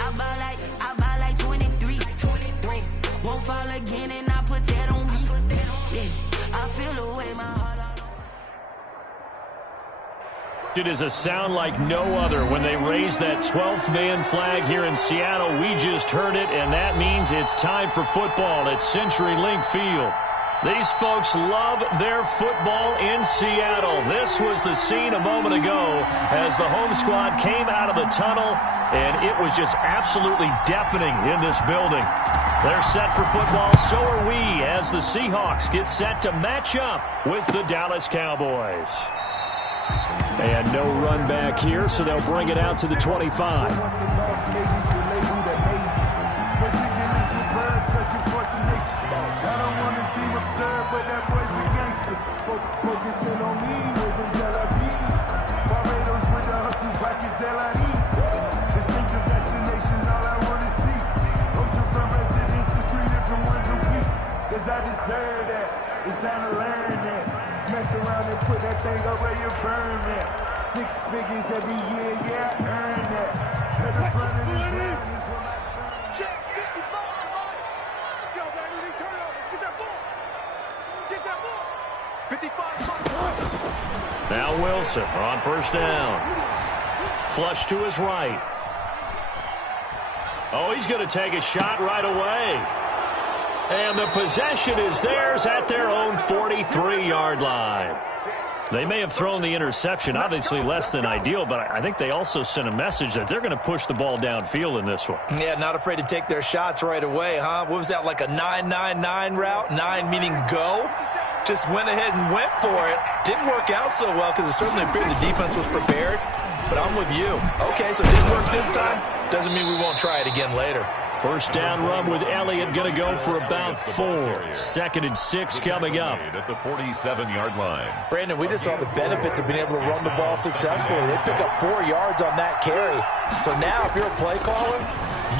I buy like 23. Won't fall again, and I put that on me. Yeah, I feel the way my heart. It is a sound like no other when they raise that 12th man flag here in Seattle. We just heard it, and that means it's time for football at CenturyLink Field. These folks love their football in Seattle. This was the scene a moment ago as the home squad came out of the tunnel, and it was just absolutely deafening in this building. They're set for football, so are we, as the Seahawks get set to match up with the Dallas Cowboys. And no run back here, so they'll bring it out to the 25. But that boy's a gangster. Focusing on me, way from Tel Aviv. Barbados with the hustle, brackets LIDs. Distinctive destinations, all I want to see. Oceanfront residences, 3 different ones a week. Cause I deserve that. It's time to learn that. Mess around and put that thing up where you burn that. 6 figures every year, yeah, I earn that. At the front of this line is when I turn. Check 55, right? Let's go, baby. We turn over. Get that ball. Get that ball. 55. Now Wilson on first down. Flush to his right. Oh, he's going to take a shot right away. And the possession is theirs at their own 43-yard line. They may have thrown the interception, obviously less than ideal, but I think they also sent a message that they're going to push the ball downfield in this one. Yeah, not afraid to take their shots right away, huh? What was that, like a 9-9-9 route? 9 meaning go? Just went ahead and went for it. Didn't work out so well because it certainly appeared the defense was prepared. But I'm with you. Okay, so it didn't work this time. Doesn't mean we won't try it again later. First down run with Elliott going to go for about 4. 2nd and 6 coming up. At the 47-yard line. Brandon, we just saw the benefits of being able to run the ball successfully. They pick up 4 yards on that carry. So now if you're a play caller,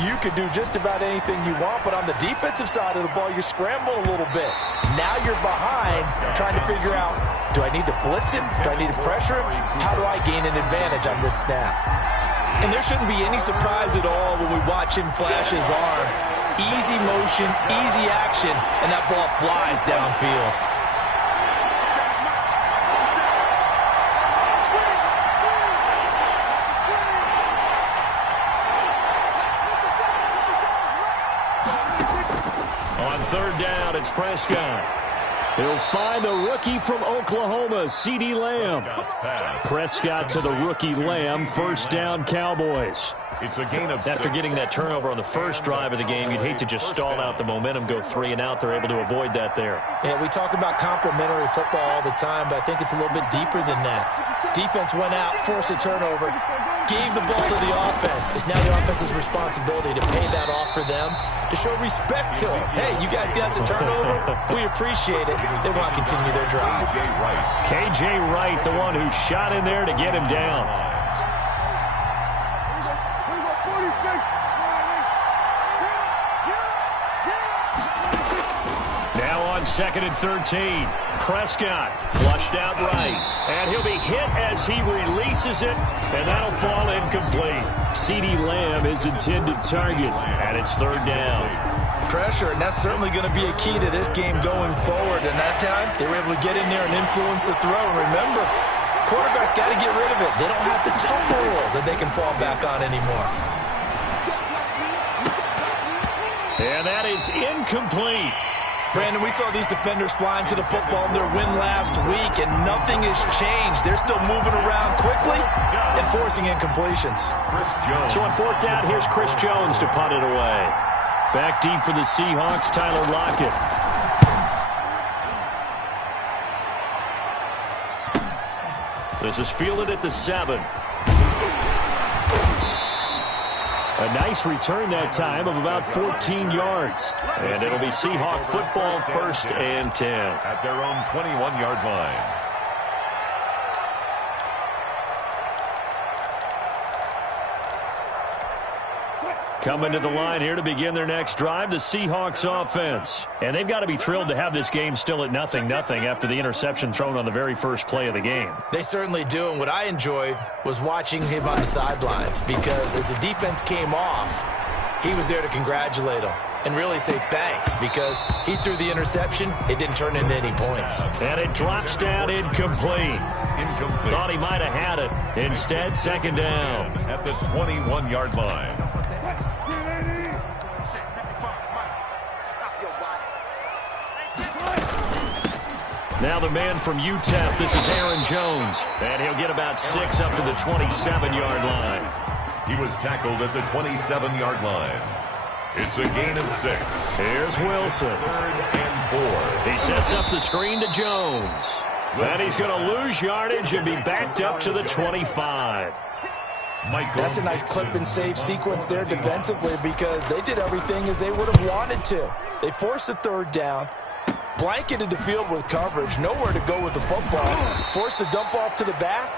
you can do just about anything you want. But on the defensive side of the ball, you scramble a little bit. Now you're behind trying to figure out, do I need to blitz him? Do I need to pressure him? How do I gain an advantage on this snap? And there shouldn't be any surprise at all when we watch him flash his arm. Easy motion, easy action, and that ball flies downfield. On 3rd down, it's Prescott. He'll find the rookie from Oklahoma, CeeDee Lamb. Prescott to the rookie Lamb. First down, Cowboys. It's a gain of 6. After getting that turnover on the first drive of the game, you'd hate to just stall out the momentum, go 3 and out. They're able to avoid that there. Yeah, we talk about complementary football all the time, but I think it's a little bit deeper than that. Defense went out, forced a turnover, gave the ball to the offense. It's now the offense's responsibility to pay that off for them, to show respect to them. Hey, you guys got a turnover? We appreciate it. They want to continue their drive. KJ Wright, the one who shot in there to get him down. Now on 2nd and 13. Prescott flushed out right. And he'll be hit as he releases it, and that'll fall incomplete. CeeDee Lamb is intended target, and it's 3rd down. Pressure, and that's certainly going to be a key to this game going forward. And that time, they were able to get in there and influence the throw. And remember, quarterbacks got to get rid of it. They don't have the tumble that they can fall back on anymore. And that is incomplete. Brandon, we saw these defenders flying to the football in their win last week, and nothing has changed. They're still moving around quickly and forcing incompletions. So on 4th down, here's Chris Jones to punt it away. Back deep for the Seahawks, Tyler Lockett. This is fielded at the 7. A nice return that time of about 14 yards. And it'll be Seahawk football, 1st and 10. At their own 21-yard line. Coming to the line here to begin their next drive, the Seahawks offense. And they've got to be thrilled to have this game still at 0-0 after the interception thrown on the very first play of the game. They certainly do, and what I enjoyed was watching him on the sidelines because as the defense came off, he was there to congratulate them and really say thanks because he threw the interception. It didn't turn into any points. And it drops down incomplete. Thought he might have had it. Instead, second down. At the 21-yard line. Now the man from UTEP, this is Aaron Jones. And he'll get about 6 up to the 27-yard line. He was tackled at the 27-yard line. It's a gain of 6. Here's Wilson. 3rd and 4. He sets up the screen to Jones. And he's going to lose yardage and be backed up to the 25. That's a nice clip and save sequence there defensively because they did everything as they would have wanted to. They forced the 3rd down, blanketed the field with coverage, nowhere to go with the football, forced the dump off to the back,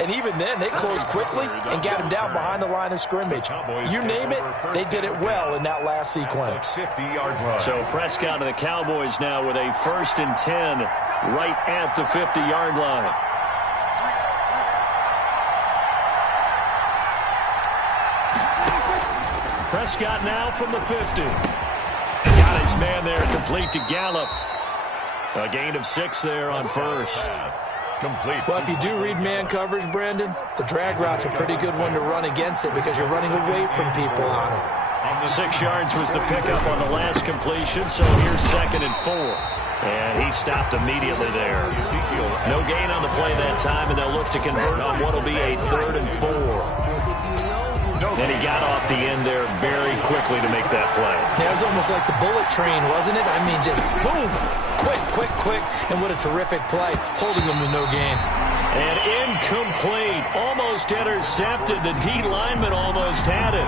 and even then they closed quickly and got him down behind the line of scrimmage. You name it, they did it well in that last sequence. 50-yard line. So Prescott and the Cowboys now with a 1st and 10 right at the 50-yard line. Prescott now from the 50. Got his man there, complete to Gallup. A gain of 6 there on 1st. Complete. Well, if you do read man coverage, Brandon, the drag route's a pretty good one to run against it because you're running away from people on it. 6 yards was the pickup on the last completion, so here's 2nd and 4. And he stopped immediately there. No gain on the play that time, and they'll look to convert on what will be a 3rd and 4. And he got off the end there very quickly to make that play. Yeah, it was almost like the bullet train, wasn't it? I mean, just zoom, quick, and what a terrific play, holding them to no gain. And incomplete, almost intercepted. The D lineman almost had it.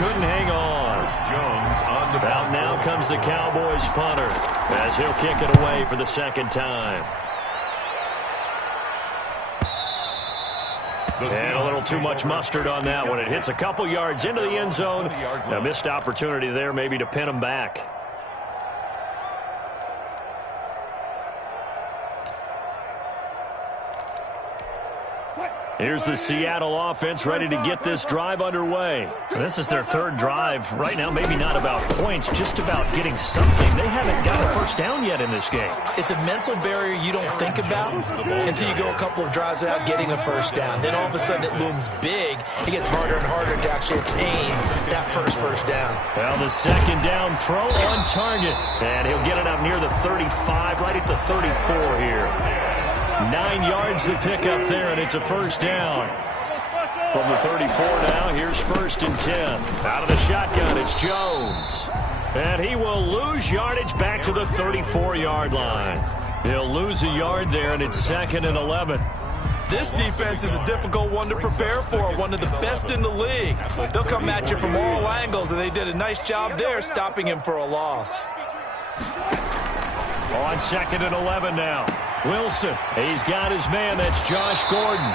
Couldn't hang on. Jones on the Out now comes the Cowboys punter as he'll kick it away for the 2nd time. And a little too much mustard on that one. It hits a couple yards into the end zone. A missed opportunity there maybe to pin him back. Here's the Seattle offense ready to get this drive underway. This is their 3rd drive. Right now, maybe not about points, just about getting something. They haven't got a 1st down yet in this game. It's a mental barrier you don't think about until you go a couple of drives without getting a 1st down. Then all of a sudden it looms big. It gets harder and harder to actually attain that first down. Well, the 2nd down throw on target. And he'll get it up near the 35, right at the 34 here. 9 yards to pick up there, and it's a 1st down. From the 34 now, here's 1st and 10. Out of the shotgun, it's Jones. And he will lose yardage back to the 34-yard line. He'll lose a yard there, and it's 2nd and 11. This defense is a difficult one to prepare for, one of the best in the league. They'll come at you from all angles, and they did a nice job there stopping him for a loss. On 2nd and 11 now. Wilson, he's got his man, that's Josh Gordon.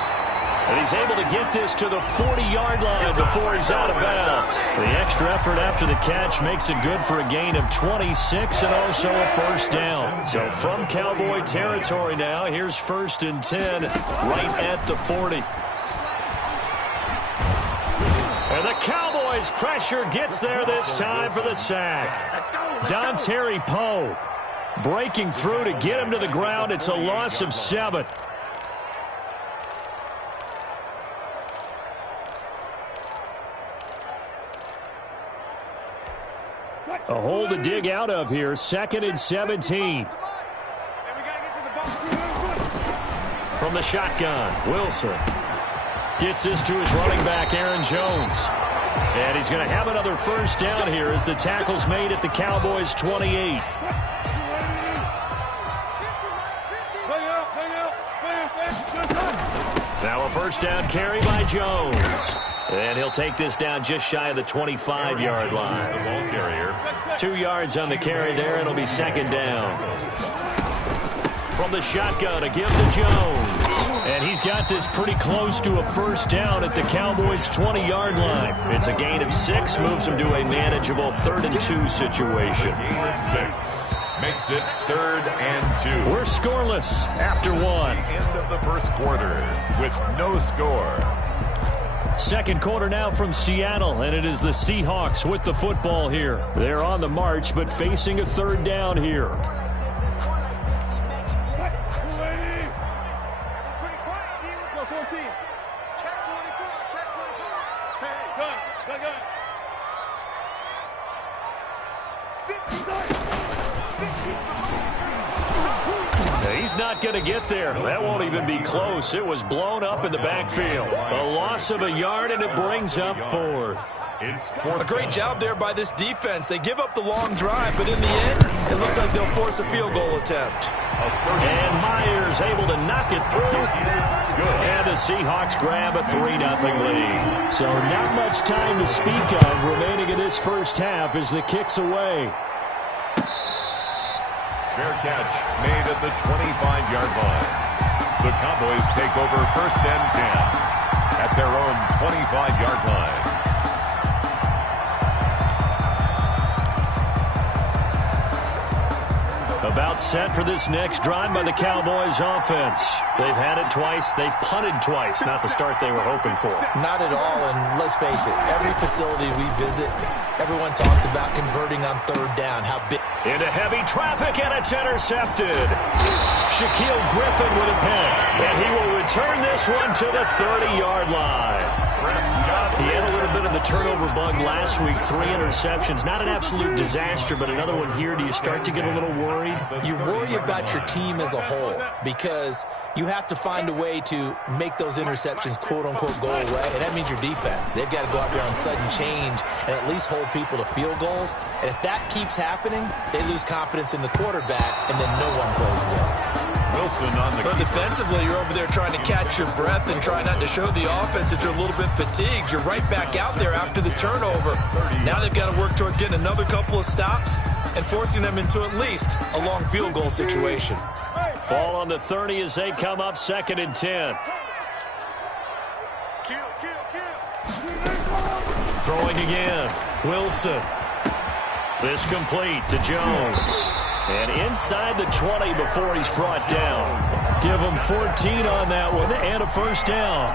And he's able to get this to the 40-yard line before he's out of bounds. The extra effort after the catch makes it good for a gain of 26 and also a 1st down. So from Cowboy territory now, here's 1st and 10 right at the 40. And the Cowboys' pressure gets there this time for the sack. Dontari Poe breaking through to get him to the ground. It's a loss of 7. A hole to dig out of here. 2nd and 17. From the shotgun, Wilson gets this to his running back, Aaron Jones. And he's going to have another 1st down here as the tackle's made at the Cowboys' 28. Now a 1st down carry by Jones. And he'll take this down just shy of the 25-yard line. The ball carrier. 2 yards on the carry there. It'll be 2nd down. From the shotgun, a give to Jones. And he's got this pretty close to a first down at the Cowboys' 20-yard line. It's a gain of 6, moves him to a manageable 3rd and 2 situation. Gain of 6 makes it 3rd and 2. We're scoreless after 1. End of the first quarter with no score. Second quarter now from Seattle, and it is the Seahawks with the football here. They're on the march, but facing a 3rd down here. He's not going to get there. That won't even be close. It was blown up in the backfield. A loss of a yard, and it brings up 4th. A great job there by this defense. They give up the long drive, but in the end, it looks like they'll force a field goal attempt. And Myers able to knock it through. And the Seahawks grab a 3-0 lead. So not much time to speak of remaining in this first half as the kick's away. Fair catch made at the 25-yard line. The Cowboys take over 1st and 10 at their own 25-yard line. About set for this next drive by the Cowboys offense. They've had it twice. They've punted twice. Not the start they were hoping for. Not at all, and let's face it, every facility we visit, everyone talks about converting on 3rd down. How big. Into heavy traffic, and it's intercepted. Shaquille Griffin with a pick, and he will return this one to the 30-yard line. He had a little bit of the turnover bug last week, 3 interceptions. Not an absolute disaster, but another one here. Do you start to get a little worried? You worry about your team as a whole because you have to find a way to make those interceptions, quote-unquote, go away, and that means your defense. They've got to go out there on sudden change and at least hold people to field goals. And if that keeps happening, they lose confidence in the quarterback, and then no one plays well. Wilson on the But defensively, you're over there trying to catch your breath and try not to show the offense that you're a little bit fatigued. You're right back out there after the turnover. Now they've got to work towards getting another couple of stops and forcing them into at least a long field goal situation. Ball on the 30 as they come up 2nd and 10. Throwing again. Wilson. This complete to Jones. And inside the 20 before he's brought down. Give him 14 on that one and a first down.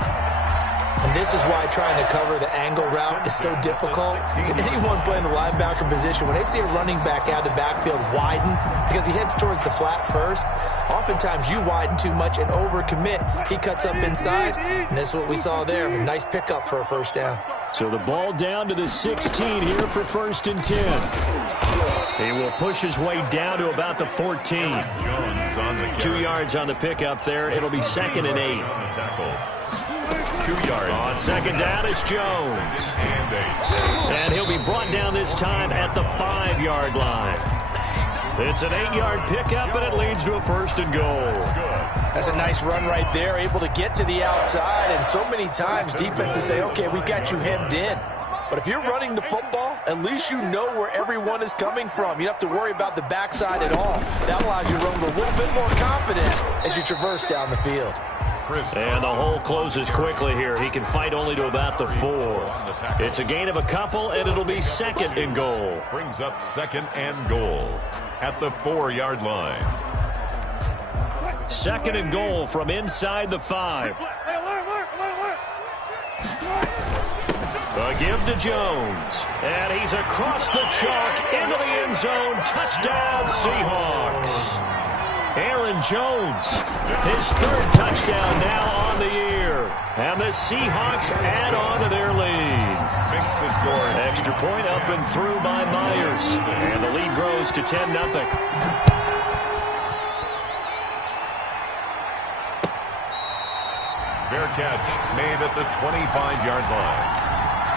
And this is why trying to cover the angle route is so difficult. Anyone playing the linebacker position, when they see a running back out of the backfield widen because he heads towards the flat first, oftentimes you widen too much and overcommit. He cuts up inside, and that's what we saw there. A nice pickup for a first down. So the ball down to the 16 here for 1st and 10. He will push his way down to about the 14. 2 yards on the pickup there. It'll be 2nd and 8. 2 yards. On 2nd down, it's Jones. And he'll be brought down this time at the 5-yard line. It's an 8-yard pickup, and it leads to a 1st and goal. That's a nice run right there, able to get to the outside. And so many times defenses say, okay, we got you hemmed in. But if you're running the football, at least you know where everyone is coming from. You don't have to worry about the backside at all. That allows you to run with a little bit more confidence as you traverse down the field. And the hole closes quickly here. He can fight only to about the 4. It's a gain of a couple, and it'll be 2nd and goal. Brings up 2nd and goal at the 4-yard line. 2nd and goal from inside the 5. A give to Jones. And he's across the chalk into the end zone. Touchdown, Seahawks. Aaron Jones, his 3rd touchdown now on the year. And the Seahawks add on to their lead. Makes the score. Extra point up and through by Myers. And the lead grows to 10-0. Fair catch made at the 25-yard line.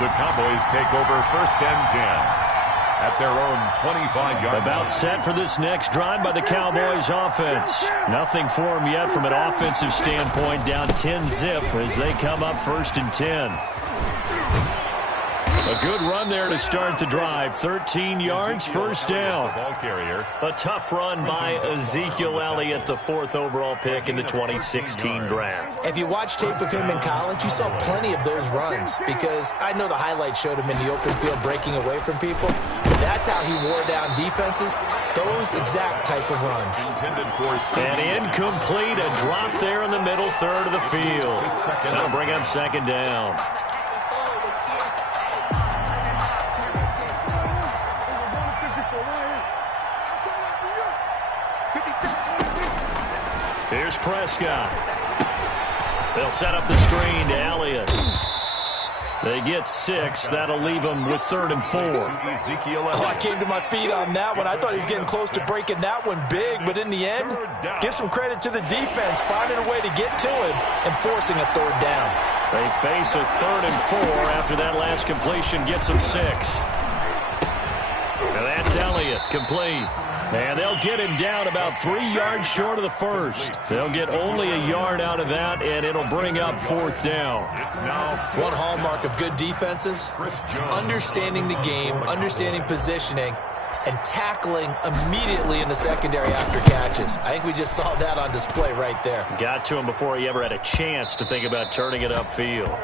The Cowboys take over 1st and 10 at their own 25-yard line. About set for this next drive by the Cowboys offense. Nothing for them yet from an offensive standpoint. Down 10-0 as they come up 1st and 10. A good run there to start the drive. 13 yards, first down. Ball carrier. A tough run by Ezekiel Elliott, the 4th overall pick in the 2016 draft. If you watch tape of him in college, you saw plenty of those runs because I know the highlights showed him in the open field breaking away from people. But that's how he wore down defenses, those exact type of runs. And incomplete, a drop there in the middle third of the field. That'll bring up second down. Here's Prescott. They'll set up the screen to Elliott. They get 6. That'll leave them with 3rd and 4. Oh, I came to my feet on that one. I thought he was getting close to breaking that one big, but in the end, give some credit to the defense, finding a way to get to him and forcing a 3rd down. They face a 3rd and 4 after that last completion gets them 6. And that's Elliott, complete. And they'll get him down about 3 yards short of the first. They'll get only a yard out of that, and it'll bring up 4th down. One hallmark of good defenses is understanding the game, understanding positioning, and tackling immediately in the secondary after catches. I think we just saw that on display right there. Got to him before he ever had a chance to think about turning it upfield.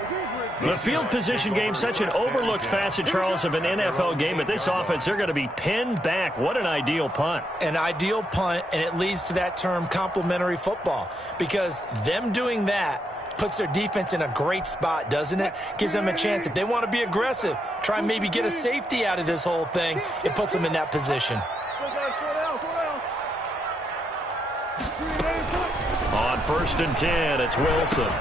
The field position game, such an overlooked facet, Charles, of an NFL game. But this offense, they're going to be pinned back. What an ideal punt. An ideal punt, and it leads to that term complementary football. Because them doing that puts their defense in a great spot, doesn't it? Gives them a chance. If they want to be aggressive, try and maybe get a safety out of this whole thing, it puts them in that position. On 1st and 10, it's Wilson.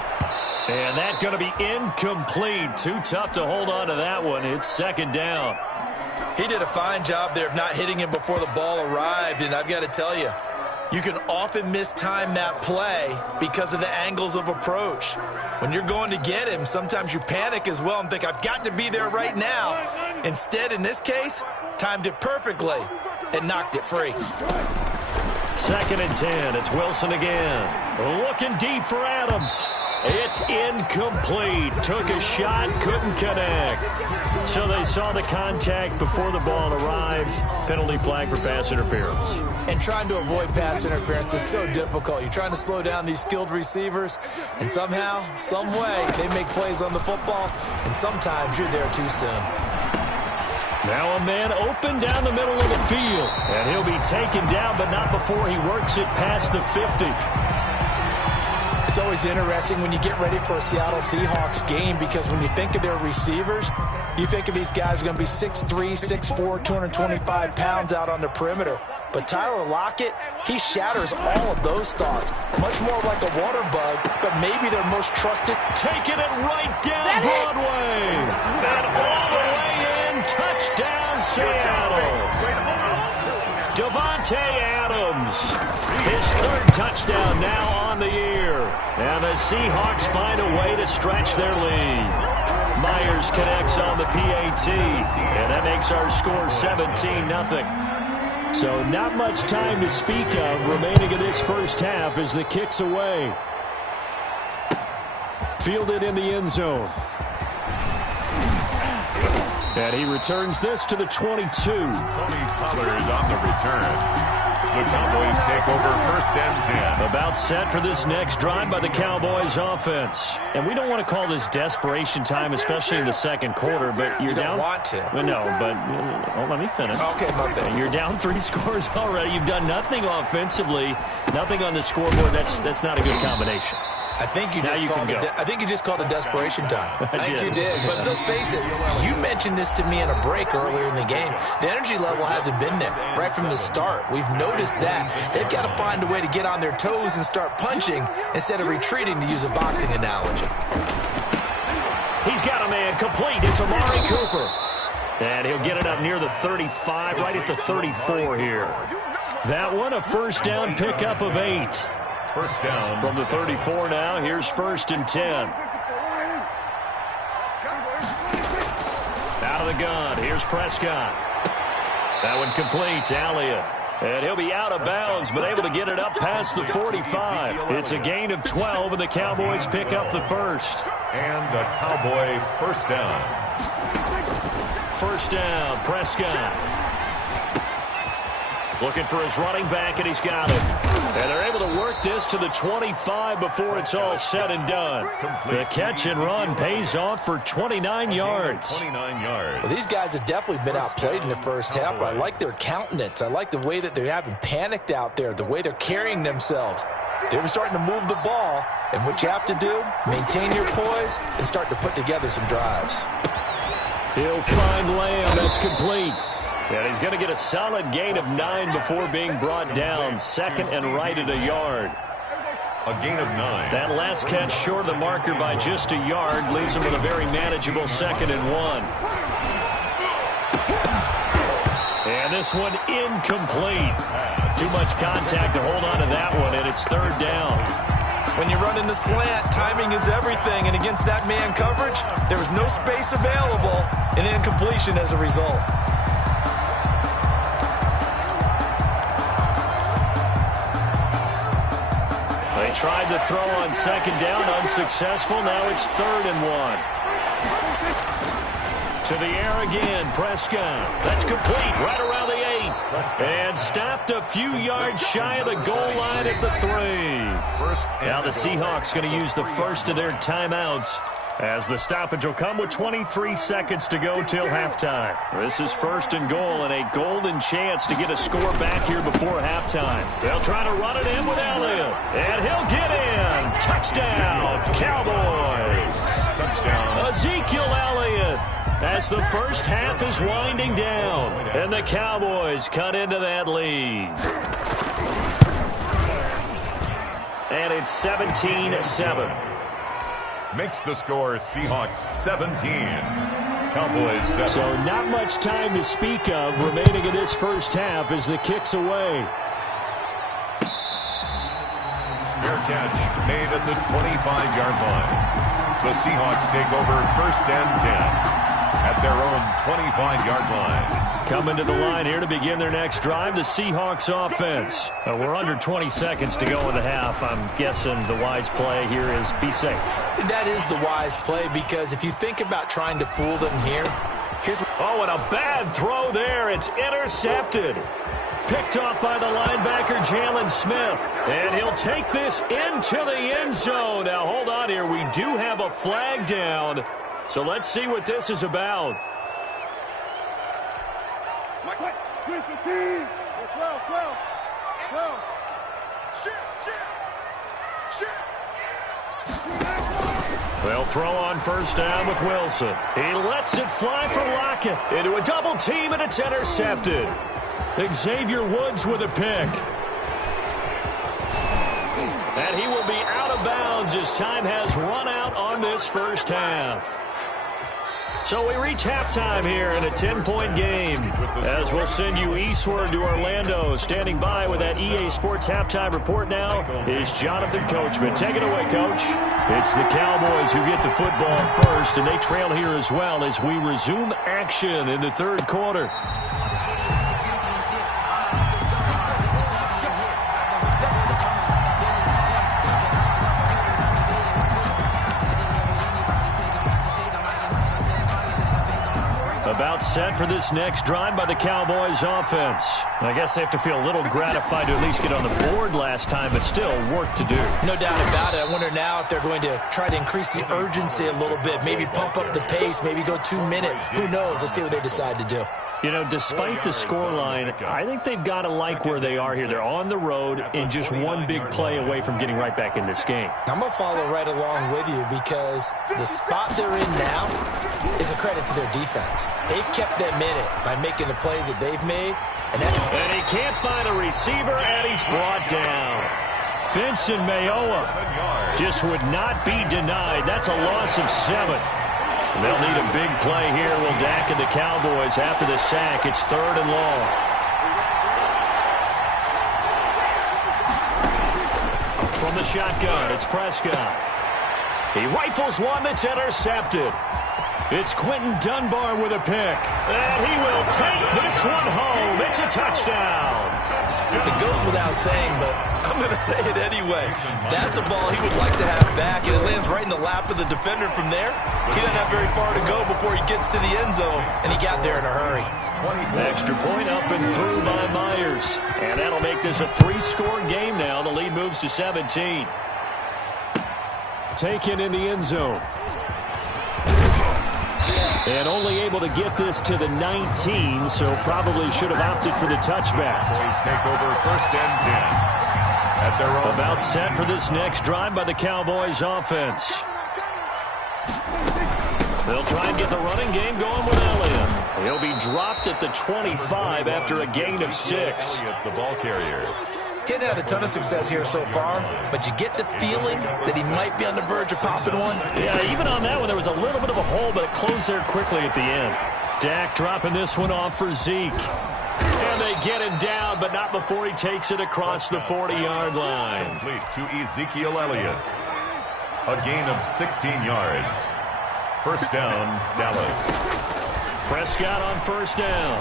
And that's going to be incomplete. Too tough to hold on to that one. It's 2nd down. He did a fine job there of not hitting him before the ball arrived, and I've got to tell you, you can often mistime that play because of the angles of approach. When you're going to get him, sometimes you panic as well and think, I've got to be there right now. Instead, in this case, timed it perfectly and knocked it free. 2nd and 10. It's Wilson again. Looking deep for Adams. It's incomplete. Took a shot, couldn't connect. So they saw the contact before the ball arrived. Penalty flag for pass interference. And trying to avoid pass interference is so difficult. You're trying to slow down these skilled receivers, and somehow, some way, they make plays on the football, and sometimes you're there too soon. Now a man open down the middle of the field. And he'll be taken down, but not before he works it past the 50. It's always interesting when you get ready for a Seattle Seahawks game because when you think of their receivers, you think of these guys are going to be 6'3", 6'4", 225 pounds out on the perimeter. But Tyler Lockett, he shatters all of those thoughts. Much more like a water bug, but maybe their most trusted. Taking it right down Broadway. And all the way in. Touchdown, Seattle. Davante Adams. His 3rd touchdown now on the year. And the Seahawks find a way to stretch their lead. Myers connects on the PAT. And that makes our score 17-0. So not much time to speak of remaining in this first half as the kick's away. Fielded in the end zone. And he returns this to the 22. Tony Pollard on the return. The Cowboys take over 1st and 10. About set for this next drive by the Cowboys offense. And we don't want to call this desperation time, especially in the 2nd quarter, but you're down. You don't want to. Well, no, but let me finish. Okay, my bad. You're down 3 scores already. You've done nothing offensively, nothing on the scoreboard. That's not a good combination. I think you just called a desperation time. I think you did. But let's face it, you mentioned this to me in a break earlier in the game. The energy level hasn't been there right from the start. We've noticed that. They've got to find a way to get on their toes and start punching instead of retreating, to use a boxing analogy. He's got a man complete. It's Amari Cooper. And he'll get it up near the 35, right at the 34 here. That one, a 1st down pickup of 8. 1st down from the 34 now. Here's 1st and 10. Out of the gun. Here's Prescott. That one complete to Elliott. And he'll be out of bounds, but able to get it up past the 45. It's a gain of 12, and the Cowboys pick up the 1st. And a Cowboy first down. First down, Prescott. Looking for his running back, and he's got it. And they're able to work this to the 25 before it's all said and done. The catch and run pays off for 29 yards. 29 yards. Well, these guys have definitely been outplayed in the first half, but I like their countenance. I like the way that they haven't panicked out there, the way they're carrying themselves. They were starting to move the ball, and what you have to do, maintain your poise and start to put together some drives. He'll find Lamb. That's complete. And he's going to get a solid gain of 9 before being brought down. Second and right at a yard. A gain of 9. That last catch short of the marker by just a yard leaves him with a very manageable 2nd and 1. And this one incomplete. Too much contact to hold on to that one, and it's 3rd down. When you run in the slant, timing is everything, and against that man coverage, there was no space available, and incompletion as a result. They tried to throw on 2nd down, unsuccessful. Now it's 3rd and 1. To the air again, Prescott. That's complete, right around the 8. And stopped a few yards shy of the goal line at the 3. Now the Seahawks going to use the first of their timeouts, as the stoppage will come with 23 seconds to go till halftime. This is 1st and goal and a golden chance to get a score back here before halftime. They'll try to run it in with Elliott, and he'll get in. Touchdown, Cowboys. Touchdown. Ezekiel Elliott, as the first half is winding down, and the Cowboys cut into that lead. And it's 17-7. Makes the score Seahawks 17. Cowboys 7. So not much time to speak of remaining in this first half as the kick's away. Fair catch made at the 25-yard line. The Seahawks take over 1st and 10 at their own 25-yard line. Coming to the line here to begin their next drive, the Seahawks offense. We're under 20 seconds to go in the half. I'm guessing the wise play here is be safe. That is the wise play, because if you think about trying to fool them here, here's... Oh, and a bad throw there. It's intercepted. Picked off by the linebacker, Jalen Smith. And he'll take this into the end zone. Now, hold on here. We do have a flag down. So let's see what this is about. 12. They'll throw on 1st down with Wilson. He lets it fly for Lockett into a double team, and it's intercepted. Xavier Woods with a pick. And he will be out of bounds as time has run out on this first half. So we reach halftime here in a 10-point game, as we'll send you eastward to Orlando. Standing by with that EA Sports halftime report now is Jonathan Coachman. Take it away, Coach. It's the Cowboys who get the football first, and they trail here as well as we resume action in the 3rd quarter. About set for this next drive by the Cowboys offense. I guess they have to feel a little gratified to at least get on the board last time, but still work to do. No doubt about it. I wonder now if they're going to try to increase the urgency a little bit, maybe pump up the pace, maybe go 2 minute. Who knows? Let's see what they decide to do. You know, despite the scoreline, I think they've got to like where they are here. They're on the road and just one big play away from getting right back in this game. I'm going to follow right along with you, because the spot they're in now is a credit to their defense. They've kept them in it by making the plays that they've made. And he can't find a receiver, and he's brought down. Vincent Mayowa just would not be denied. That's a loss of 7. They'll need a big play here. Will Dak and the Cowboys after the sack. It's 3rd and long. From the shotgun, it's Prescott. He rifles one that's intercepted. It's Quentin Dunbar with a pick. And he will take this one home. It's a touchdown. It goes without saying, but I'm going to say it anyway. That's a ball he would like to have back, and it lands right in the lap of the defender. From there, he doesn't have very far to go before he gets to the end zone, and he got there in a hurry. Extra point up and through by Myers. And that'll make this a 3-score game now. The lead moves to 17. Taken in the end zone. And only able to get this to the 19, so probably should have opted for the touchback. Boys take over first and 10 at their own. About set for this next drive by the Cowboys offense. They'll try and get the running game going with Elliott. He'll be dropped at the 25 after a gain of 6. Elliott, the ball carrier. He'd had a ton of success here so far, but you get the feeling that he might be on the verge of popping one. Yeah, even on that one, there was a little bit of a hole, but it closed there quickly at the end. Dak dropping this one off for Zeke. And they get him down, but not before he takes it across the 40-yard line. Complete to Ezekiel Elliott. A gain of 16 yards. First down, Dallas. Prescott on first down.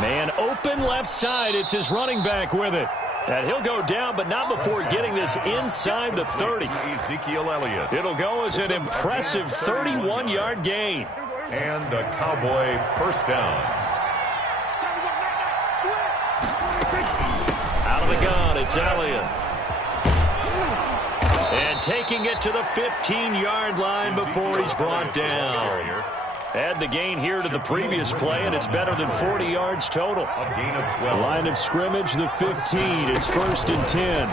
Man open left side. It's his running back with it. And he'll go down, but not before getting this inside the 30. Ezekiel Elliott. It'll go as an impressive 31-yard gain. And a Cowboy first down. Out of the gun, it's Elliott. And taking it to the 15-yard line before he's brought down. Add the gain here to the previous play, and it's better than 40 yards total. A gain of 12. Line of scrimmage, the 15. It's first and 10.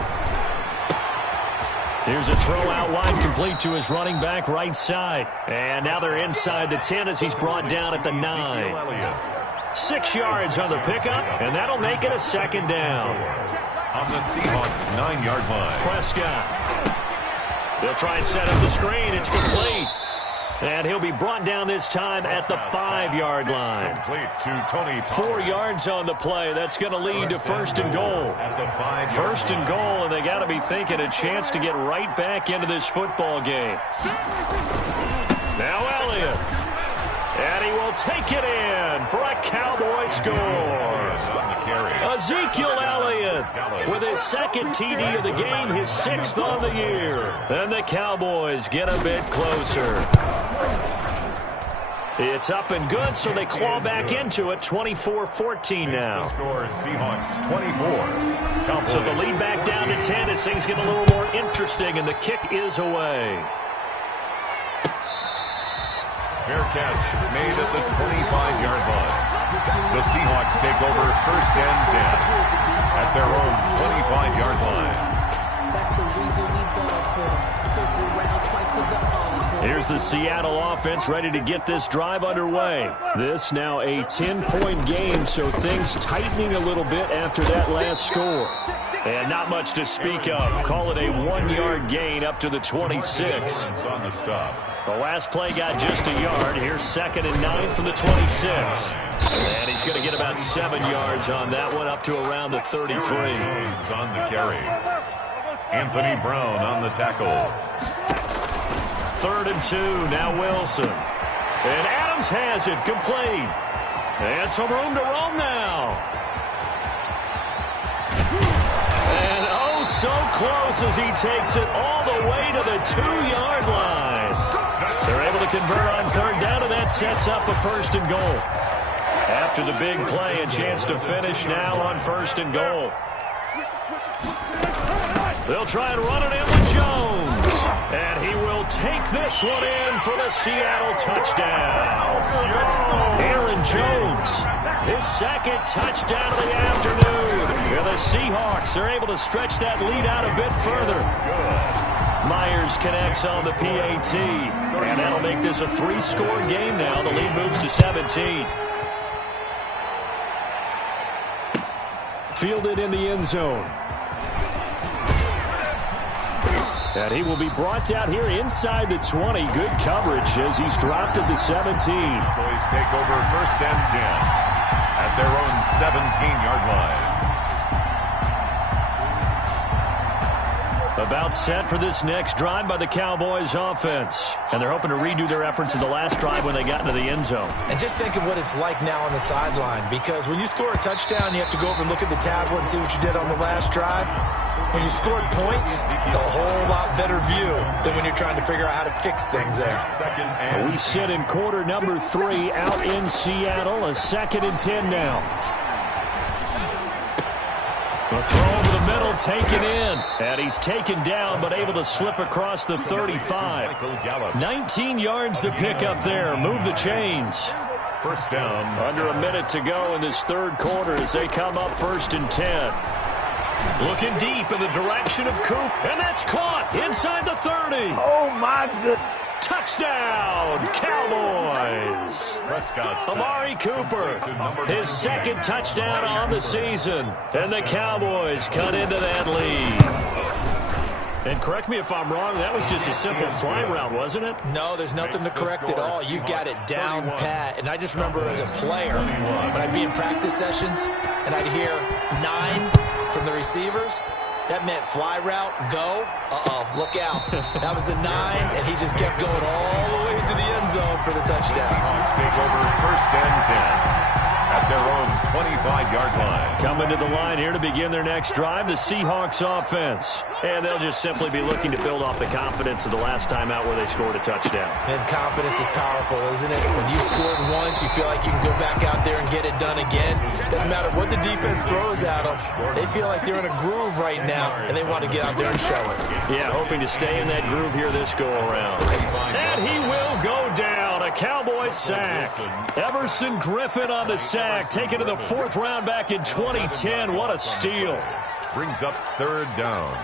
Here's a throw out wide, complete to his running back right side. And now they're inside the 10 as he's brought down at the 9. 6 yards on the pickup, and that'll make it a second down. On the Seahawks 9-yard line. Prescott. They'll try and set up the screen. It's complete. And he'll be brought down this time at the 5-yard line. Complete to Tony. 4 yards on the play. That's going to lead to first and goal. First and goal, and they got to be thinking a chance to get right back into this football game. Now Elliott. And he will take it in for a Cowboy score. Ezekiel Elliott with his second TD of the game, his 6th on the year. And the Cowboys get a bit closer. It's up and good, so they claw back into it, 24-14 now. Score Seahawks 24. Cowboys. So the lead back down to 10 as things get a little more interesting, and the kick is away. Fair catch made at the 25-yard line. The Seahawks take over first and 10 at their own 25-yard line. That's the reason we ball for. Circle round twice for the encore. Here's the Seattle offense ready to get this drive underway. This now a 10-point game, so things tightening a little bit after that last score. And not much to speak of. Call it a 1-yard gain up to the 26. On the stop. The last play got just a yard. Here's 2nd and 9 from the 26. And he's going to get about 7 yards on that one, up to around the 33. Jones on the carry. Anthony Brown on the tackle. 3rd and 2, now Wilson. And Adams has it, complete. And some room to roam now. And oh, so close as he takes it all the way to the 2-yard line. They're able to convert on 3rd down, and that sets up a first and goal. After the big play, a chance to finish now on first and goal. They'll try and run it in with Jones. And he will take this one in for the Seattle touchdown. Aaron Jones, his 2nd touchdown of the afternoon. And the Seahawks are able to stretch that lead out a bit further. Myers connects on the PAT. And that'll make this a 3-score game now. The lead moves to 17. Fielded in the end zone. And he will be brought down here inside the 20. Good coverage as he's dropped at the 17. Boys take over first and 10 at their own 17-yard line. About set for this next drive by the Cowboys offense. And they're hoping to redo their efforts in the last drive when they got into the end zone. And just think of what it's like now on the sideline, because when you score a touchdown, you have to go over and look at the tablet and see what you did on the last drive. When you scored points, it's a whole lot better view than when you're trying to figure out how to fix things there. We sit in quarter number 3 out in Seattle. A 2nd and 10 now. The throw over the middle, taken in. And he's taken down, but able to slip across the 35. 19 yards to pick up there. Move the chains. First down. Under a minute to go in this third quarter as they come up 1st and 10. Looking deep in the direction of Coop. And that's caught inside the 30. Oh, my goodness. Touchdown, Cowboys. Amari Cooper, his 2nd touchdown on the season. And the Cowboys cut into that lead. And correct me if I'm wrong, that was just a simple fly route, wasn't it? No, there's nothing to correct at all. You've got it down pat. And I just remember as a player, when I'd be in practice sessions and I'd hear 9 from the receivers, that meant fly route, go. Look out. That was the 9, and he just kept going all the way to the end zone for the touchdown. Seahawks take over 1st and 10 at their own 25-yard line. Coming to the line here to begin their next drive, the Seahawks offense. And they'll just simply be looking to build off the confidence of the last time out where they scored a touchdown. And confidence is powerful, isn't it? When you scored once, you feel like you can go back out there and get it done again. Doesn't matter what the defense throws at them. They feel like they're in a groove right now, and they want to get out there and show it. Yeah, hoping to stay in that groove here this go-around. And he will go down. A Cowboys sack. Everson Griffin on the sack, taken to the 4th round back in 2010. What a steal. Brings up 3rd down.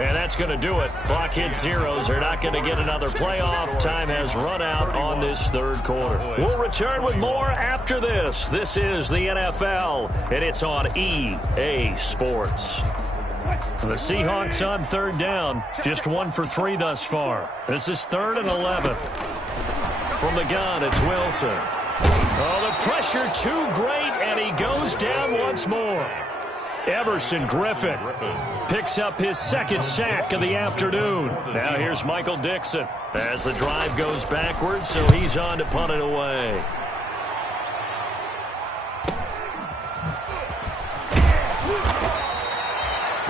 And that's going to do it. Clock hits zeros. They're not going to get another playoff. Time has run out on this third quarter. We'll return with more after this. This is the NFL, and it's on EA Sports. The Seahawks on 3rd down. Just 1 for 3 thus far. This is 3rd and 11. From the gun, it's Wilson. Oh, the pressure too great, and he goes down once more. Everson Griffin picks up his 2nd sack of the afternoon. Now here's Michael Dixon as the drive goes backwards, so he's on to punt it away.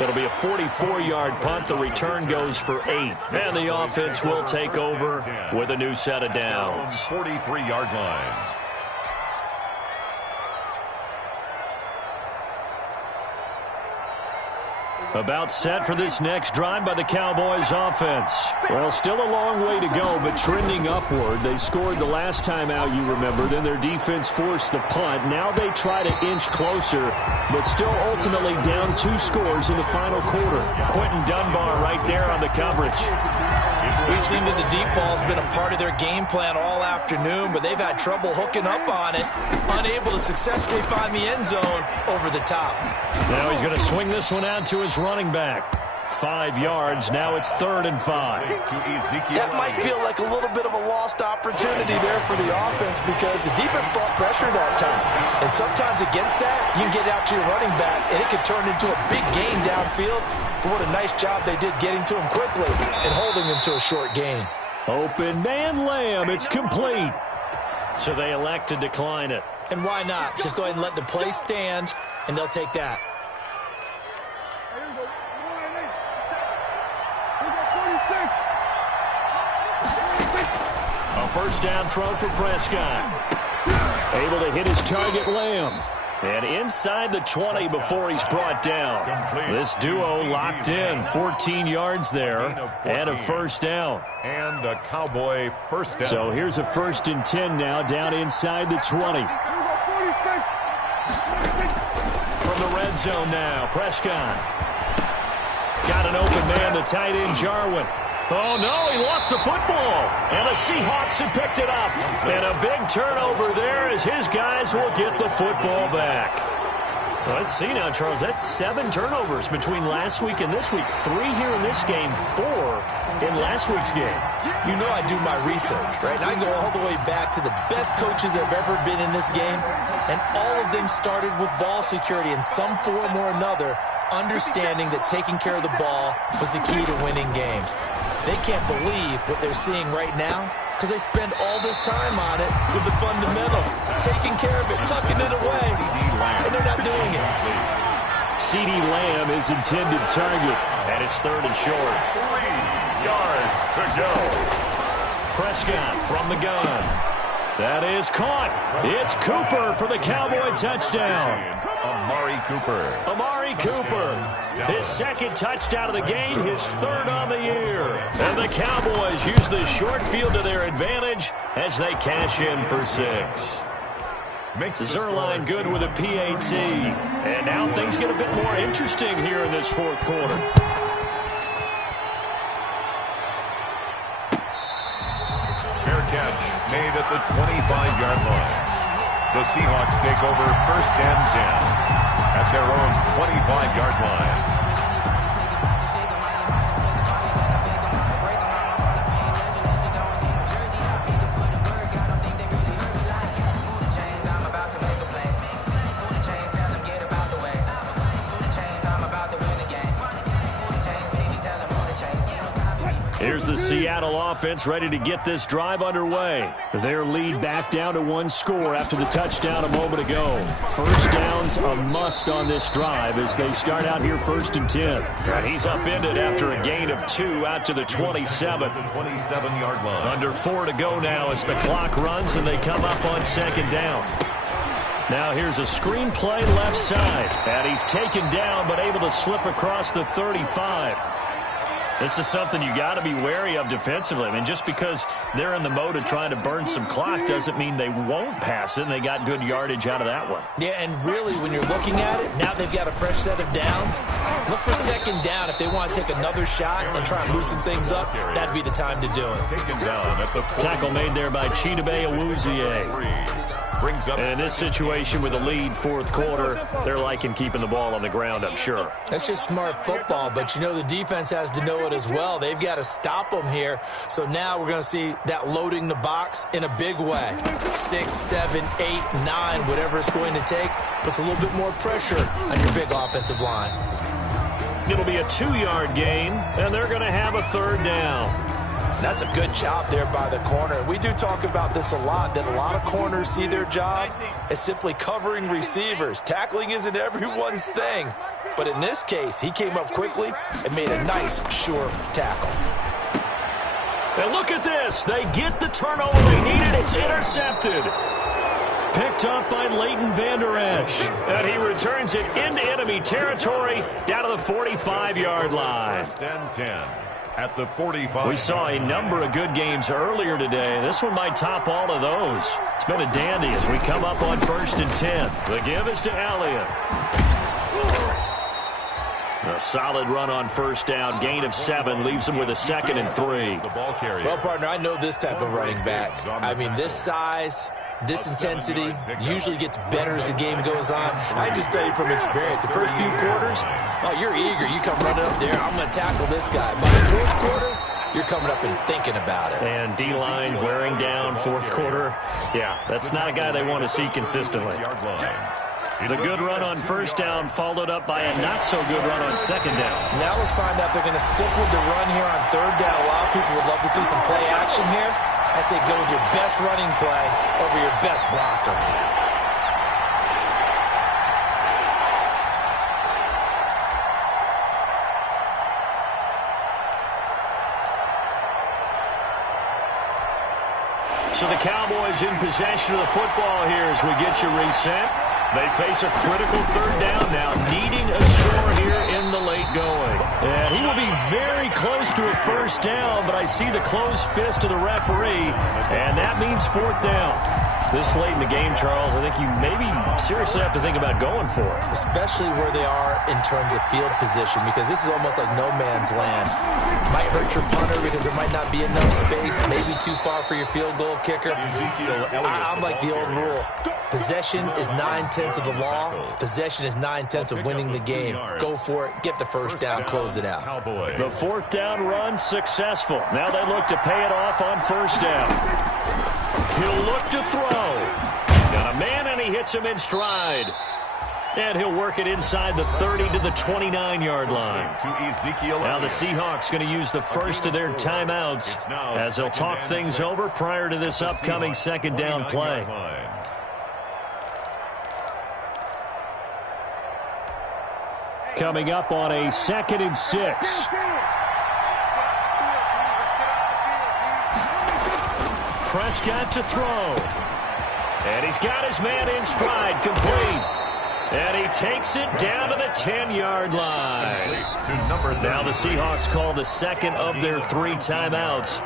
It'll be a 44-yard punt. The return goes for 8. And the offense will take over with a new set of downs. 43-yard line. About set for this next drive by the Cowboys offense. Well, still a long way to go, but trending upward. They scored the last time out, you remember. Then their defense forced the punt. Now they try to inch closer, but still ultimately down 2 scores in the final quarter. Quentin Dunbar right there on the coverage. We've seen that the deep ball's been a part of their game plan all afternoon, but they've had trouble hooking up on it, unable to successfully find the end zone over the top. Now he's going to swing this one out to his running back. 5 yards. Now it's 3rd and 5. That might feel like a little bit of a lost opportunity there for the offense because the defense brought pressure that time. And sometimes against that, you can get out to your running back, and it can turn into a big gain downfield. But what a nice job they did getting to him quickly and holding him to a short gain. Open man Lamb. It's complete. So they elect to decline it. And why not? Just go ahead and let the play stand, and they'll take that. A first down throw for Prescott. Able to hit his target, Lamb. And inside the 20 before he's brought down. This duo locked in. 14 yards there and a first down. And a Cowboy first down. So here's a 1st and 10 now down inside the 20. From the red zone now, Prescott. Got an open man, the tight end Jarwin. Oh, no, he lost the football. And the Seahawks have picked it up. And a big turnover there as his guys will get the football back. Well, let's see now, Charles. That's 7 turnovers between last week and this week. 3 here in this game, 4 in last week's game. You know I do my research, right? And I go all the way back to the best coaches that have ever been in this game, and all of them started with ball security in some form or another, understanding that taking care of the ball was the key to winning games. They can't believe what they're seeing right now because they spend all this time on it with the fundamentals, taking care of it, tucking it away, and they're not doing it. CeeDee Lamb is intended target, and it's 3rd and short. 3 yards to go. Prescott from the gun. That is caught. It's Cooper for the Cowboy touchdown. Amari Cooper. His 2nd touchdown of the game, his 3rd on the year. And the Cowboys use the short field to their advantage as they cash in for 6. Zerline good with a PAT. And now things get a bit more interesting here in this 4th quarter. Fair catch made at the 25-yard line. The Seahawks take over 1st and 10 at their own 25-yard line. Here's the Seattle offense ready to get this drive underway. Their lead back down to 1 score after the touchdown a moment ago. 1st down's a must on this drive as they start out here 1st and 10. And he's upended after a gain of 2 out to the 27. The 27-yard line. Under 4 to go now as the clock runs and they come up on 2nd down. Now here's a screen play left side. And he's taken down but able to slip across the 35. This is something you got to be wary of defensively. I mean, just because they're in the mode of trying to burn some clock doesn't mean they won't pass it, and they got good yardage out of that one. Yeah, and really, when you're looking at it, now they've got a fresh set of downs. Look for 2nd down. If they want to take another shot and try and loosen things up, that'd be the time to do it. Taken down at the tackle made there by Chidobe Awuzie. And in this situation with a lead 4th quarter, they're liking keeping the ball on the ground, I'm sure. That's just smart football, but you know the defense has to know it as well. They've got to stop them here. So now we're going to see that loading the box in a big way. 6, 7, 8, 9, whatever it's going to take, puts a little bit more pressure on your big offensive line. It'll be a 2-yard gain, and they're going to have a 3rd down. That's a good job there by the corner. We do talk about this a lot, that a lot of corners see their job as simply covering receivers. Tackling isn't everyone's thing. But in this case, he came up quickly and made a nice, sure tackle. And look at this. They get the turnover they needed. It's intercepted. Picked up by Leighton Vander Esch. And he returns it into enemy territory down to the 45-yard line. 1st and 10. At the 45. We saw a number of good games earlier today. This one might top all of those. It's been a dandy as we come up on 1st and 10. The give is to Elliott. A solid run on 1st down. Gain of 7 leaves him with a 2nd and 3. The ball carrier. Well, partner, I know this type of running back. I mean, this size, this intensity usually gets better as the game goes on. I just tell you from experience, the first few quarters, oh, you're eager. You come running up there, I'm going to tackle this guy. By the 4th quarter, you're coming up and thinking about it. And D-line wearing down 4th quarter. Yeah, that's not a guy they want to see consistently. The good run on 1st down followed up by a not-so-good run on 2nd down. Now let's find out if they're going to stick with the run here on 3rd down. A lot of people would love to see some play action here. I say go with your best running play over your best blocker. So the Cowboys in possession of the football here as we get you reset. They face a critical 3rd down now, needing a score here in the late going. And he will be very close to a 1st down, but I see the closed fist of the referee, and that means 4th down. This late in the game, Charles, I think you maybe seriously have to think about going for it. Especially where they are in terms of field position, because this is almost like no man's land. Might hurt your punter because there might not be enough space, maybe too far for your field goal kicker. I'm like the old rule. Possession is 9/10 of the law. Possession is 9/10 of winning the game. Go for it. Get the first down. Close it out. The fourth down run successful. Now they look to pay it off on first down. He'll look to throw. Got a man, and he hits him in stride. And he'll work it inside the 30 to the 29-yard line. Now the Seahawks going to use the first of their timeouts as they'll talk things over prior to this upcoming second down play. Coming up on a 2nd and 6. Prescott to throw. And he's got his man in stride, complete. And he takes it down to the 10-yard line. Now the Seahawks call the second of their 3 timeouts.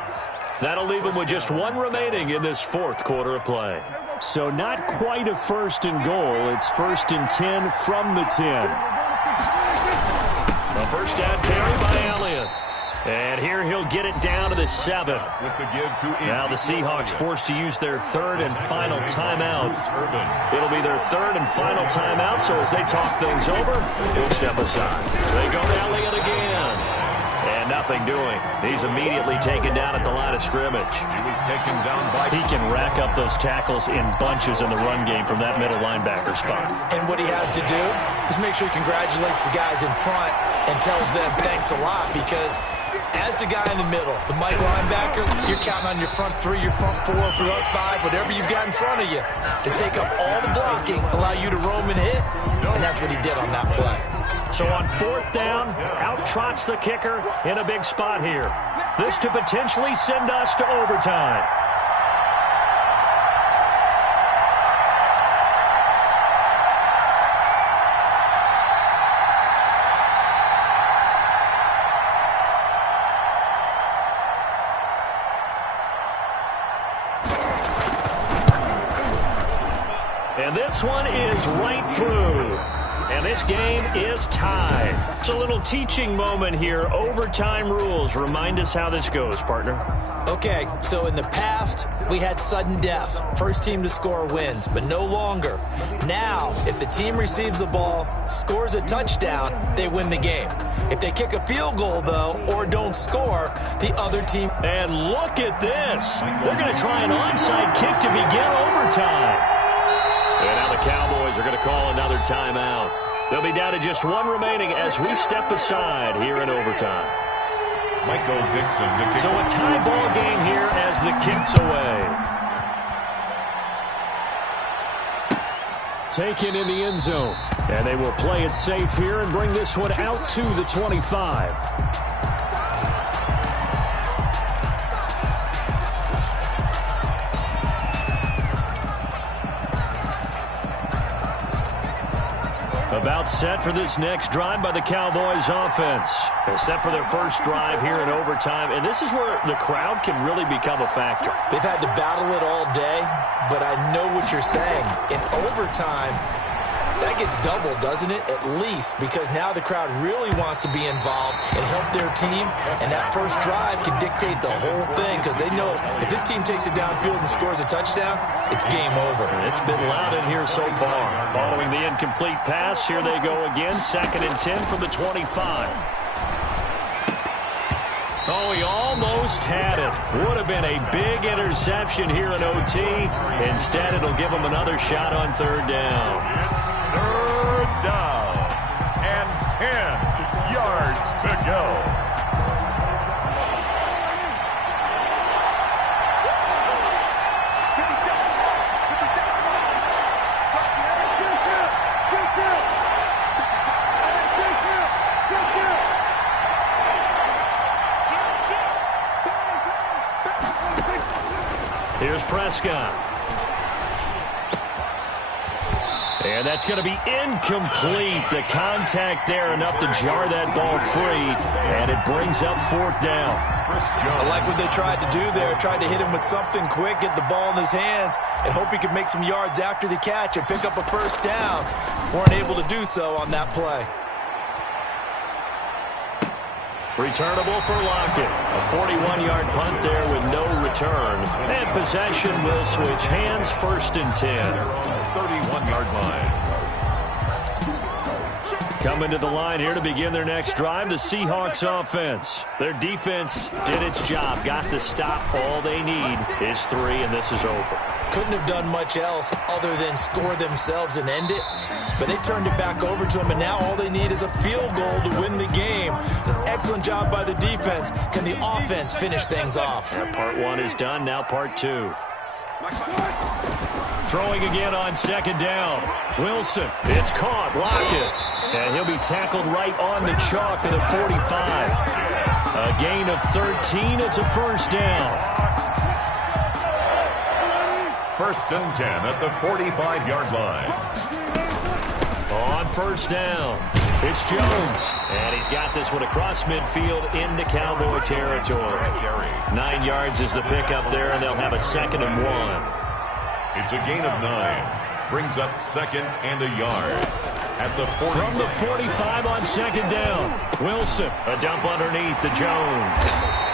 That'll leave them with just 1 remaining in this fourth quarter of play. So not quite a 1st and goal. It's 1st and 10 from the 10. A first down carry by Elliott. And here he'll get it down to the 7. Now the Seahawks forced to use their 3rd and final timeout. It'll be their 3rd and final timeout, so as they talk things over, he'll step aside. They go to Elliott again. And nothing doing. He's immediately taken down at the line of scrimmage. He can rack up those tackles in bunches in the run game from that middle linebacker spot. And what he has to do is make sure he congratulates the guys in front and tells them thanks a lot, because as the guy in the middle, the Mike linebacker, you're counting on your front 3, your front 4, front 5, whatever you've got in front of you to take up all the blocking, allow you to roam and hit, and that's what he did on that play. So on 4th down, out trots the kicker in a big spot here. This to potentially send us to overtime. And this one is right through. And this game is tied. It's a little teaching moment here. Overtime rules. Remind us how this goes, partner. Okay, so in the past, we had sudden death. First team to score wins, but no longer. Now, if the team receives the ball, scores a touchdown, they win the game. If they kick a field goal, though, or don't score, the other team... And look at this. They're going to try an onside kick to begin overtime. And now the Cowboys are going to call another timeout. They'll be down to just 1 remaining as we step aside here in overtime. Michael Dixon. So a tie ball game here as the kick's away. Taken in the end zone. And they will play it safe here and bring this one out to the 25. About set for this next drive by the Cowboys offense. They're set for their first drive here in overtime, and this is where the crowd can really become a factor. They've had to battle it all day, but I know what you're saying. In overtime, that gets doubled, doesn't it? At least, because now the crowd really wants to be involved and help their team, and that first drive can dictate the whole thing, because they know if this team takes it downfield and scores a touchdown, it's game over. It's been loud in here so far. Following the incomplete pass, here they go again. 2nd and 10 from the 25. Oh, he almost had it. Would have been a big interception here in OT. Instead, it'll give him another shot on 3rd down. 3rd down and 10 yards to go. Here's Prescott. And that's going to be incomplete. The contact there enough to jar that ball free, and it brings up 4th down. I like what they tried to do there. Tried to hit him with something quick, get the ball in his hands, and hope he could make some yards after the catch and pick up a 1st down. Weren't able to do so on that play. Returnable for Lockett. A 41-yard punt there with no return. And possession will switch hands, 1st and 10. 31-yard line. Coming to the line here to begin their next drive, the Seahawks offense. Their defense did its job, got the stop. All they need is 3, and this is over. Couldn't have done much else other than score themselves and end it. But they turned it back over to him, and now all they need is a field goal to win the game. An excellent job by the defense. Can the offense finish things off? Yeah, part 1 is done, now part 2. Throwing again on 2nd down. Wilson, it's caught, Lockett. And he'll be tackled right on the chalk to the 45. A gain of 13, it's a 1st down. 1st and 10 at the 45-yard line. On 1st down, it's Jones. And he's got this one across midfield into Cowboy territory. 9 yards is the pickup there, and they'll have a 2nd and 1. It's a gain of 9. Brings up 2nd and a yard. At the 40. From the 45 on 2nd down, Wilson, a dump underneath to Jones.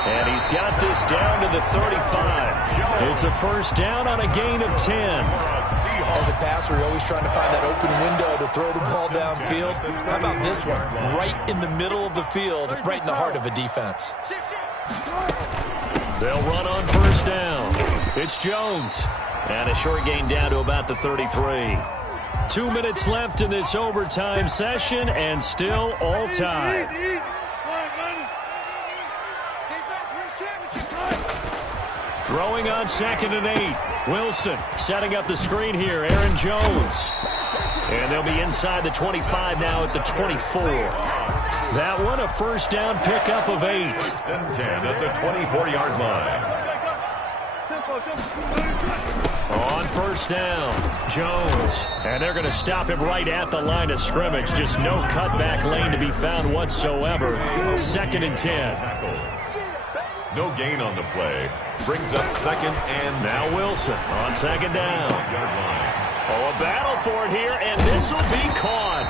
And he's got this down to the 35. It's a 1st down on a gain of 10. As a passer, you're always trying to find that open window to throw the ball downfield. How about this one? Right in the middle of the field, right in the heart of a defense. They'll run on 1st down. It's Jones. And a short gain down to about the 33. 2 minutes left in this overtime session, and still all tied. Throwing on 2nd and 8. Wilson setting up the screen here. Aaron Jones. And they'll be inside the 25 now at the 24. That one a 1st down pickup of 8. 1st and 10 at the 24-yard line. On 1st down, Jones. And they're going to stop him right at the line of scrimmage. Just no cutback lane to be found whatsoever. 2nd and 10. No gain on the play. Brings up 2nd and now Wilson on 2nd down. Oh, a battle for it here, and this will be caught.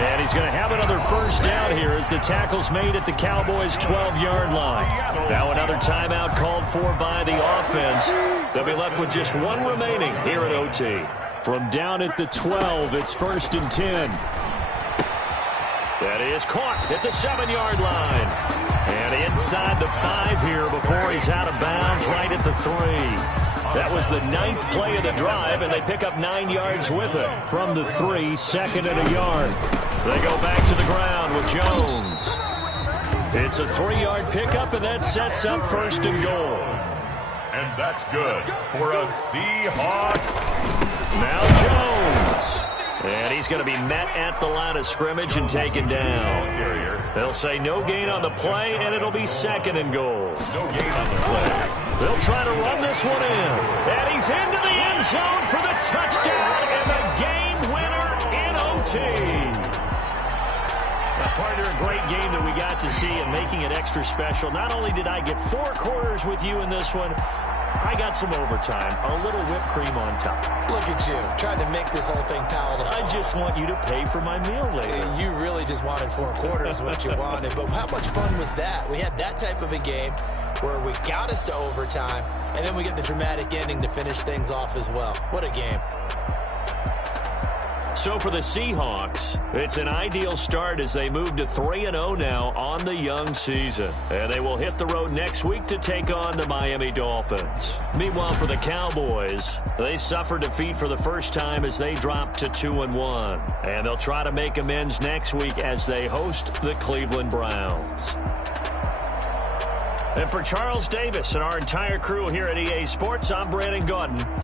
And he's going to have another 1st down here as the tackle's made at the Cowboys' 12-yard line. Now another timeout called for by the offense. They'll be left with just 1 remaining here at OT. From down at the 12, it's 1st and 10. That is caught at the 7-yard line. And inside the 5 here before he's out of bounds right at the 3. That was the 9th play of the drive, and they pick up 9 yards with it. From the 3, 2nd and a yard. They go back to the ground with Jones. It's a 3-yard pickup, and that sets up 1st and goal. And that's good for a Seahawks. Now Jones. And he's going to be met at the line of scrimmage and taken down. They'll say no gain on the play, and it'll be 2nd and goal. No gain on the play. They'll try to run this one in. And he's into the end zone for the touchdown and the game winner in OT. Partner, a great game that we got to see and making it extra special. Not only did I get 4 quarters with you in this one, I got some overtime, a little whipped cream on top. Look at you, trying to make this whole thing palatable. I just want you to pay for my meal later. You really just wanted 4 quarters, what you wanted. But how much fun was that? We had that type of a game where we got us to overtime, and then we get the dramatic ending to finish things off as well. What a game. So for the Seahawks, it's an ideal start as they move to 3-0 now on the young season. And they will hit the road next week to take on the Miami Dolphins. Meanwhile, for the Cowboys, they suffered defeat for the first time as they dropped to 2-1. And they'll try to make amends next week as they host the Cleveland Browns. And for Charles Davis and our entire crew here at EA Sports, I'm Brandon Gaudin.